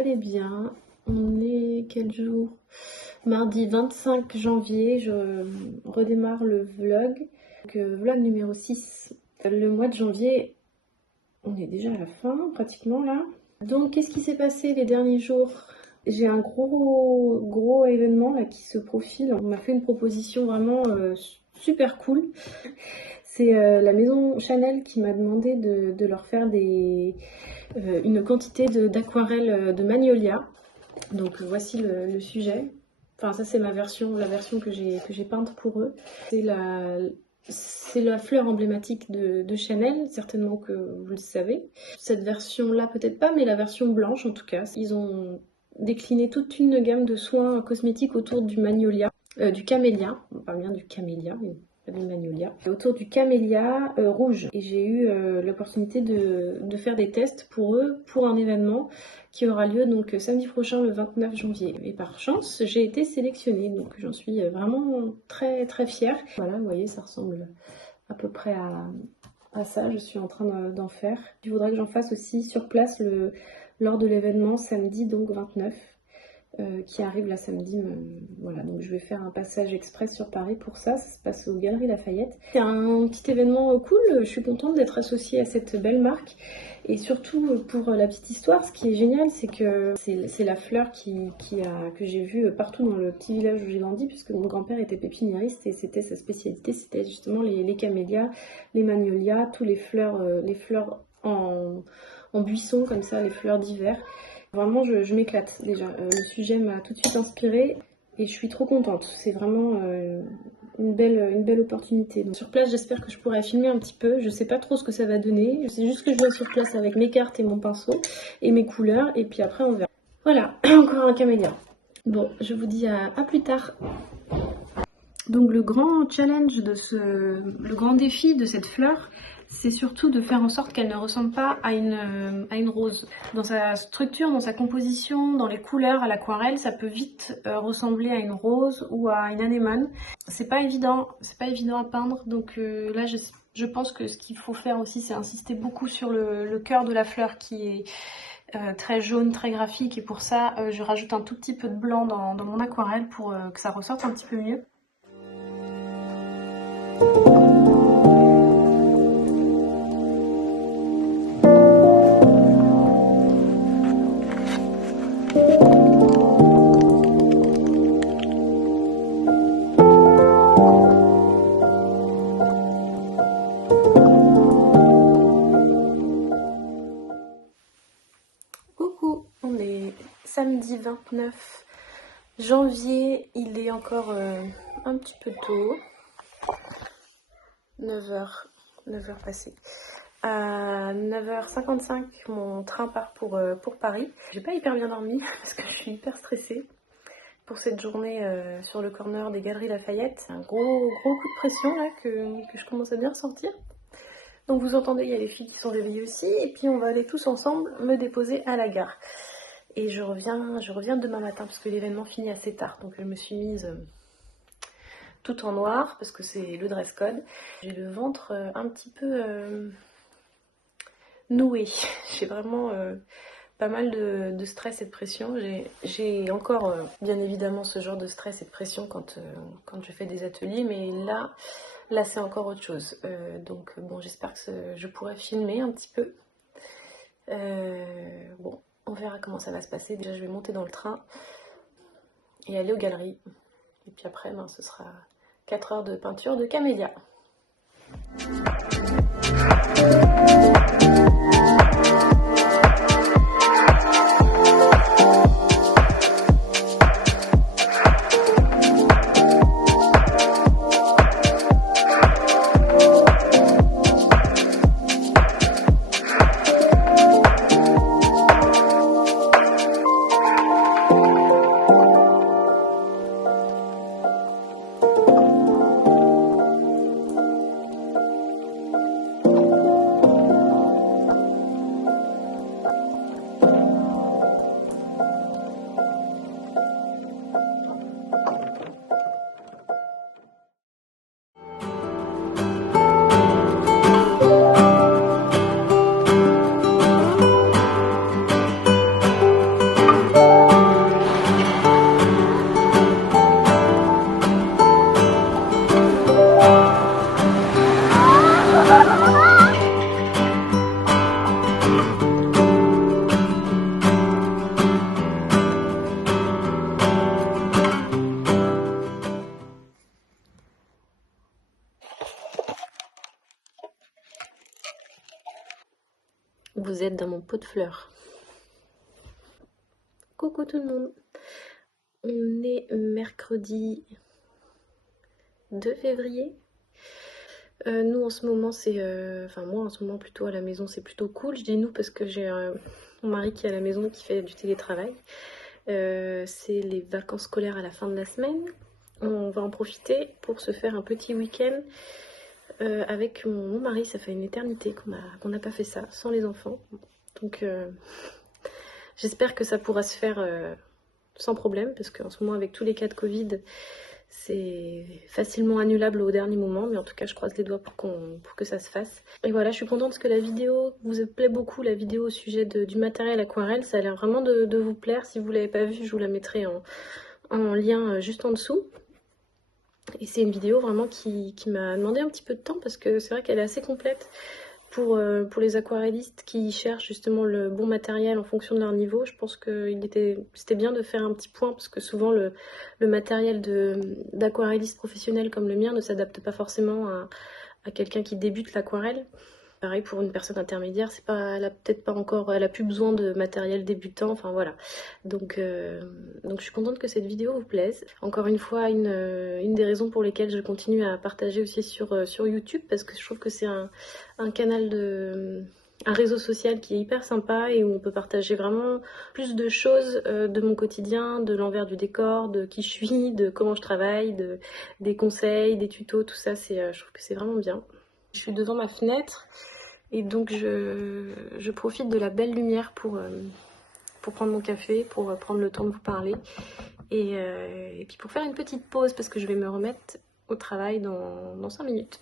bel et bien. On est quel jour? Mardi 25 janvier, je redémarre le vlog. Donc, vlog numéro 6. Le mois de janvier, on est déjà à la fin pratiquement là. Donc qu'est-ce qui s'est passé les derniers jours? J'ai un gros événement là qui se profile. On m'a fait une proposition vraiment super cool. C'est la maison Chanel qui m'a demandé de leur faire une quantité d'aquarelles de Magnolia. Donc voici le sujet. Enfin ça c'est la version que j'ai peinte pour eux. C'est la fleur emblématique de Chanel, certainement que vous le savez. Cette version-là peut-être pas, mais la version blanche en tout cas. Ils ont décliné toute une gamme de soins cosmétiques autour du Magnolia, du camélia. On parle bien du camélia, mais pas du Magnolia. Autour du camélia rouge. Et j'ai eu l'opportunité de faire des tests pour eux, pour un événement qui aura lieu donc samedi prochain, le 29 janvier. Et par chance, j'ai été sélectionnée, donc j'en suis vraiment très très fière. Voilà, vous voyez, ça ressemble à peu près à ça. Je suis en train d'en faire. Il faudra que j'en fasse aussi sur place lors de l'événement samedi, donc 29. Qui arrive là samedi. Voilà, donc je vais faire un passage express sur Paris pour ça. Ça se passe aux Galeries Lafayette. C'est un petit événement cool. Je suis contente d'être associée à cette belle marque. Et surtout pour la petite histoire, ce qui est génial, c'est que c'est la fleur que j'ai vue partout dans le petit village où j'ai grandi, puisque mon grand-père était pépiniériste et c'était sa spécialité, c'était justement les camélias, les magnolias, tous les fleurs en buisson comme ça, les fleurs d'hiver. Vraiment, je m'éclate déjà. Le sujet m'a tout de suite inspirée et je suis trop contente. C'est vraiment une belle opportunité. Donc, sur place, j'espère que je pourrai filmer un petit peu. Je sais pas trop ce que ça va donner. C'est juste que je viens sur place avec mes cartes et mon pinceau et mes couleurs. Et puis après, on verra. Voilà, encore un camélia. Bon, je vous dis à plus tard. Donc le grand challenge le grand défi de cette fleur, c'est surtout de faire en sorte qu'elle ne ressemble pas à une rose. Dans sa structure, dans sa composition, dans les couleurs à l'aquarelle, ça peut vite ressembler à une rose ou à une anémone. C'est pas évident à peindre, donc là je pense que ce qu'il faut faire aussi, c'est insister beaucoup sur le cœur de la fleur qui est très jaune, très graphique, et pour ça je rajoute un tout petit peu de blanc dans mon aquarelle pour que ça ressorte un petit peu mieux. Coucou, on est samedi 29 janvier, il est encore un petit peu tôt. 9h passées. À 9h55, mon train part pour Paris. J'ai pas hyper bien dormi parce que je suis hyper stressée pour cette journée sur le corner des Galeries Lafayette. Un gros coup de pression là que je commence à bien ressentir. Donc vous entendez, il y a les filles qui sont réveillées aussi. Et puis on va aller tous ensemble me déposer à la gare. Et je reviens demain matin parce que l'événement finit assez tard. Donc je me suis mise tout en noir parce que c'est le dress code. J'ai le ventre un petit peu noué. J'ai vraiment pas mal de stress et de pression. J'ai encore bien évidemment ce genre de stress et de pression quand je fais des ateliers, mais là c'est encore autre chose. Donc bon, j'espère que je pourrai filmer un petit peu. Bon, on verra comment ça va se passer. Déjà je vais monter dans le train et aller aux galeries. Et puis après, ce sera 4 heures de peinture de camélia. vous êtes dans mon pot de fleurs. Coucou tout le monde. On est mercredi 2 février. Nous en ce moment c'est... Enfin moi en ce moment plutôt à la maison c'est plutôt cool. Je dis nous parce que j'ai mon mari qui est à la maison qui fait du télétravail. C'est les vacances scolaires à la fin de la semaine. On va en profiter pour se faire un petit week-end avec mon mari. Ça fait une éternité qu'on n'a pas fait ça sans les enfants. Donc j'espère que ça pourra se faire sans problème, parce qu'en ce moment avec tous les cas de Covid, c'est facilement annulable au dernier moment, mais en tout cas je croise les doigts pour que ça se fasse. Et voilà, je suis contente parce que la vidéo vous plaît beaucoup, la vidéo au sujet du matériel aquarelle, ça a l'air vraiment de vous plaire. Si vous ne l'avez pas vue, je vous la mettrai en lien juste en dessous. Et c'est une vidéo vraiment qui m'a demandé un petit peu de temps, parce que c'est vrai qu'elle est assez complète pour les aquarellistes qui cherchent justement le bon matériel en fonction de leur niveau. Je pense que c'était bien de faire un petit point, parce que souvent le matériel d'aquarelliste professionnel comme le mien ne s'adapte pas forcément à quelqu'un qui débute l'aquarelle. Pareil pour une personne intermédiaire, elle a plus besoin de matériel débutant, enfin voilà. Donc je suis contente que cette vidéo vous plaise. Encore une fois, une des raisons pour lesquelles je continue à partager aussi sur YouTube, parce que je trouve que c'est un canal un réseau social qui est hyper sympa et où on peut partager vraiment plus de choses de mon quotidien, de l'envers du décor, de qui je suis, de comment je travaille, des conseils, des tutos, tout ça, je trouve que c'est vraiment bien. Je suis devant ma fenêtre et donc je profite de la belle lumière pour prendre mon café, pour prendre le temps de vous parler et puis pour faire une petite pause, parce que je vais me remettre au travail dans 5 minutes.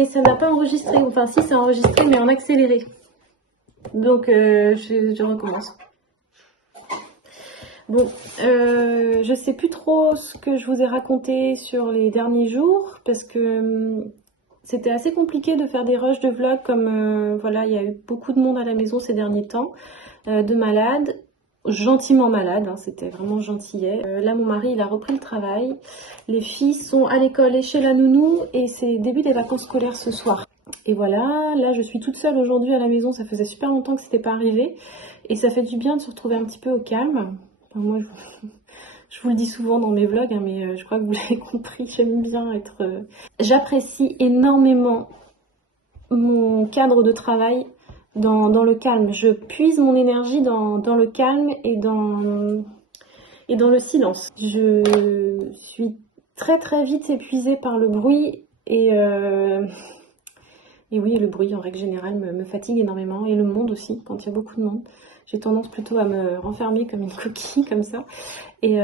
mais ça n'a pas enregistré. Enfin, si, c'est enregistré, mais en accéléré. Donc, je recommence. Bon, je sais plus trop ce que je vous ai raconté sur les derniers jours, parce que c'était assez compliqué de faire des rushs de vlog, comme voilà, il y a eu beaucoup de monde à la maison ces derniers temps, de malades, gentiment malades, hein, c'était vraiment gentillet. Là, mon mari, il a repris le travail, les filles sont à l'école et chez la nounou, et c'est début des vacances scolaires ce soir. Et voilà, là, je suis toute seule aujourd'hui à la maison, ça faisait super longtemps que c'était pas arrivé, et ça fait du bien de se retrouver un petit peu au calme. Enfin, moi, je vous le dis souvent dans mes vlogs, hein, mais je crois que vous l'avez compris, j'aime bien être... J'apprécie énormément mon cadre de travail dans le calme. Je puise mon énergie dans le calme et dans le silence. Je suis très très vite épuisée par le bruit et oui, le bruit en règle générale me fatigue énormément, et le monde aussi, quand il y a beaucoup de monde. J'ai tendance plutôt à me renfermer comme une coquille, comme ça, et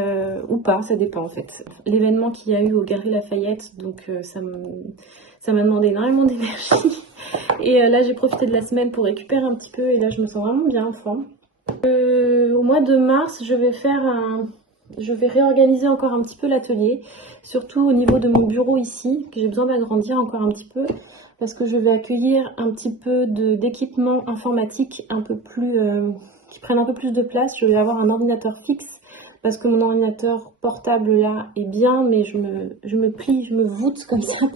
ou pas, ça dépend en fait. L'événement qu'il y a eu au Galeries Lafayette, donc ça m'a demandé énormément d'énergie. Et là, j'ai profité de la semaine pour récupérer un petit peu, et là, je me sens vraiment bien en forme. Au mois de mars, je vais réorganiser encore un petit peu l'atelier, surtout au niveau de mon bureau ici, que j'ai besoin d'agrandir encore un petit peu, parce que je vais accueillir un petit peu d'équipements informatiques un peu plus, qui prennent un peu plus de place. Je vais avoir un ordinateur fixe, parce que mon ordinateur portable là est bien, mais je me plie, je me voûte comme ça.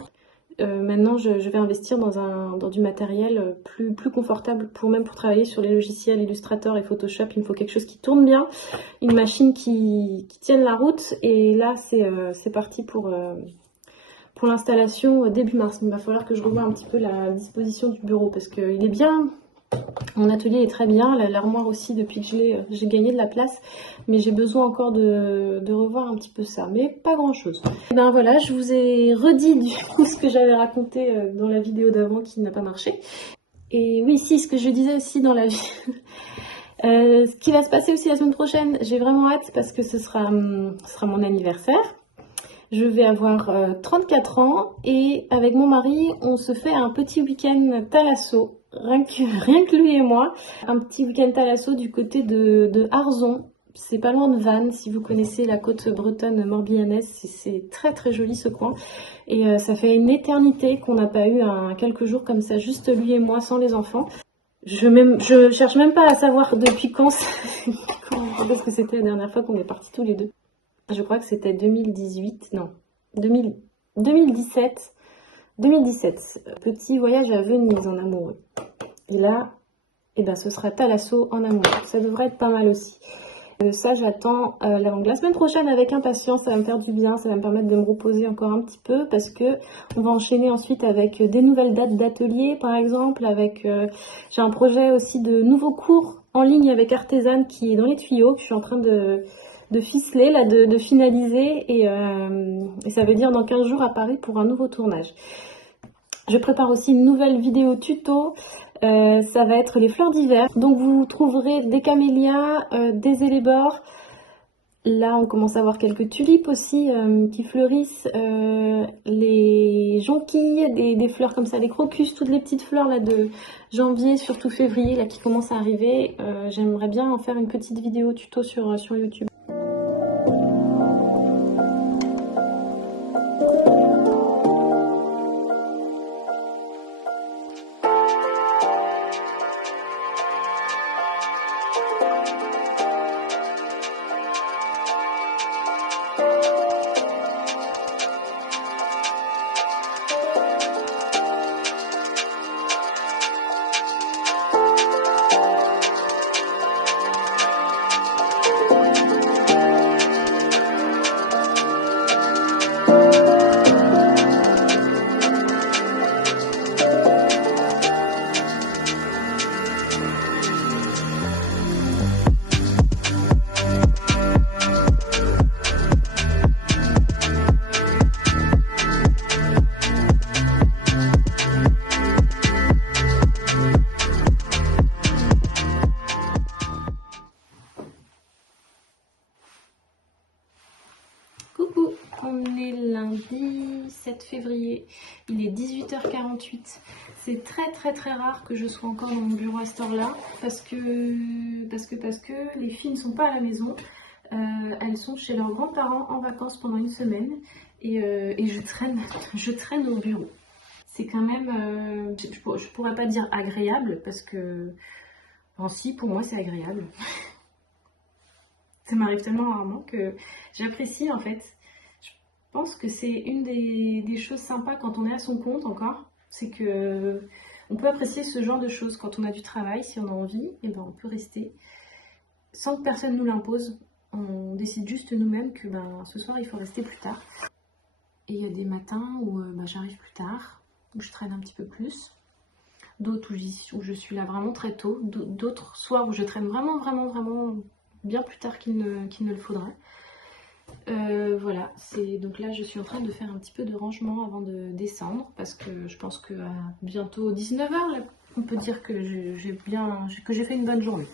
Maintenant, je vais investir dans du matériel plus confortable, même pour travailler sur les logiciels Illustrator et Photoshop. Il me faut quelque chose qui tourne bien, une machine qui tienne la route. Et là, c'est parti pour l'installation début mars. Il va falloir que je revoie un petit peu la disposition du bureau, parce qu'il est bien. Mon atelier est très bien, l'armoire aussi, depuis que j'ai gagné de la place, mais j'ai besoin encore de revoir un petit peu ça, mais pas grand chose. Et ben voilà, je vous ai redit du coup ce que j'avais raconté dans la vidéo d'avant qui n'a pas marché. Et oui, si, ce que je disais aussi dans la vie. Ce qui va se passer aussi la semaine prochaine, j'ai vraiment hâte, parce que ce sera mon anniversaire. Je vais avoir 34 ans, et avec mon mari, on se fait un petit week-end thalasso. Rien que lui et moi, un petit week-end thalasso du côté de Arzon. C'est pas loin de Vannes, si vous connaissez la côte bretonne morbihannaise, c'est très très joli ce coin. Et ça fait une éternité qu'on n'a pas eu quelques jours comme ça, juste lui et moi, sans les enfants. Je cherche même pas à savoir depuis quand, parce que c'était la dernière fois qu'on est partis tous les deux. Je crois que c'était 2018, non, 2017. 2017, petit voyage à Venise en amoureux. Et là, eh ben, ce sera Thalasso en amoureux. Ça devrait être pas mal aussi. Ça, j'attends la semaine prochaine avec impatience. Ça va me faire du bien. Ça va me permettre de me reposer encore un petit peu, parce que on va enchaîner ensuite avec des nouvelles dates d'atelier, par exemple. J'ai un projet aussi de nouveaux cours en ligne avec Artésane qui est dans les tuyaux, que je suis en train de ficeler, là, de finaliser. Et ça veut dire dans 15 jours à Paris pour un nouveau tournage. Je prépare aussi une nouvelle vidéo tuto, ça va être les fleurs d'hiver. Donc vous trouverez des camélias, des élébores. Là on commence à voir quelques tulipes aussi qui fleurissent, les jonquilles, des fleurs comme ça, les crocus, toutes les petites fleurs là de janvier, surtout février là qui commencent à arriver. J'aimerais bien en faire une petite vidéo tuto sur YouTube. 27 février, il est 18h48. C'est très très très rare que je sois encore dans mon bureau à cette heure-là parce que les filles ne sont pas à la maison. Elles sont chez leurs grands-parents en vacances pendant une semaine et je traîne au bureau. C'est quand même, je pourrais pas dire agréable parce que, bon, si, pour moi c'est agréable. Ça m'arrive tellement rarement que j'apprécie en fait. Je pense que c'est une des choses sympas quand on est à son compte encore, c'est que on peut apprécier ce genre de choses quand on a du travail, si on a envie, et ben on peut rester sans que personne nous l'impose. On décide juste nous-mêmes que ben, ce soir il faut rester plus tard. Et il y a des matins où j'arrive plus tard, où je traîne un petit peu plus. D'autres où je suis là vraiment très tôt. D'autres soirs où je traîne vraiment bien plus tard qu'il ne le faudrait. Voilà, donc là je suis en train de faire un petit peu de rangement avant de descendre parce que je pense que à bientôt 19h, on peut dire que j'ai fait une bonne journée.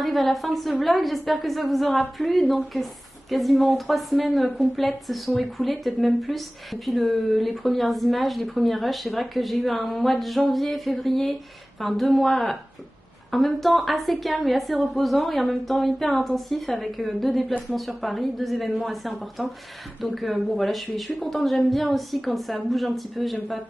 arrive à la fin de ce vlog, j'espère que ça vous aura plu. Donc quasiment 3 semaines complètes se sont écoulées, peut-être même plus. Depuis les premières images, les premiers rushs, c'est vrai que j'ai eu un mois de janvier, février, enfin 2 mois en même temps assez calme et assez reposant, et en même temps hyper intensif, avec 2 déplacements sur Paris, 2 événements assez importants. Donc bon voilà, je suis contente, j'aime bien aussi quand ça bouge un petit peu, j'aime pas...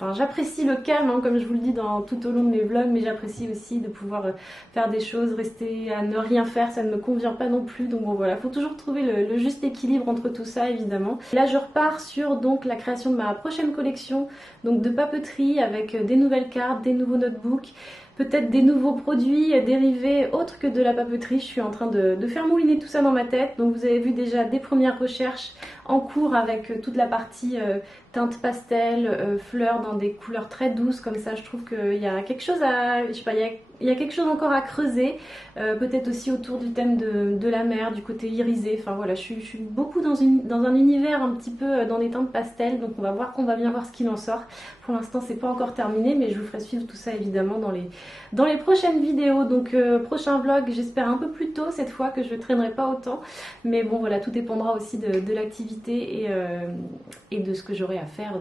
Enfin, j'apprécie le calme, hein, comme je vous le dis tout au long de mes vlogs, mais j'apprécie aussi de pouvoir faire des choses, rester à ne rien faire, ça ne me convient pas non plus. Donc bon voilà, faut toujours trouver le juste équilibre entre tout ça, évidemment. Là, je repars sur donc la création de ma prochaine collection, donc de papeterie, avec des nouvelles cartes, des nouveaux notebooks, peut-être des nouveaux produits dérivés autres que de la papeterie. Je suis en train de faire mouliner tout ça dans ma tête. Donc vous avez vu déjà des premières recherches en cours avec toute la partie teinte pastel, fleurs dans des couleurs très douces comme ça. Je trouve qu'il y a quelque chose à... Je sais pas, il y a quelque chose encore à creuser, peut-être aussi autour du thème de la mer, du côté irisé. Enfin voilà, je suis beaucoup dans un univers un petit peu dans les teintes pastel, donc on va bien voir ce qu'il en sort. Pour l'instant c'est pas encore terminé, mais je vous ferai suivre tout ça évidemment dans les prochaines vidéos. Donc prochain vlog, j'espère un peu plus tôt cette fois, que je traînerai pas autant, mais bon voilà, tout dépendra aussi de l'activité et de ce que j'aurai à faire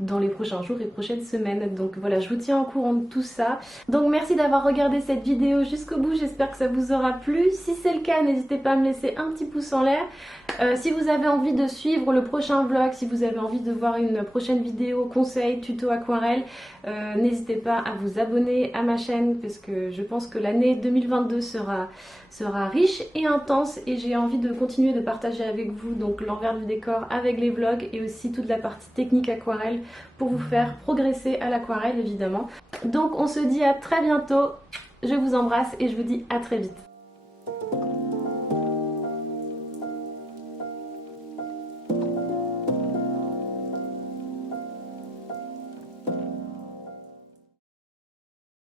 dans les prochains jours et prochaines semaines. Donc voilà, je vous tiens au courant de tout ça. Donc merci d'avoir regardé cette vidéo jusqu'au bout, j'espère que ça vous aura plu. Si c'est le cas, n'hésitez pas à me laisser un petit pouce en l'air. Si vous avez envie de suivre le prochain vlog, si vous avez envie de voir une prochaine vidéo conseil, tuto aquarelle, n'hésitez pas à vous abonner à ma chaîne, parce que je pense que l'année 2022 sera riche et intense, et j'ai envie de continuer de partager avec vous donc l'envers du décor avec les vlogs, et aussi toute la partie technique aquarelle pour vous faire progresser à l'aquarelle évidemment. Donc on se dit à très bientôt, je vous embrasse et je vous dis à très vite.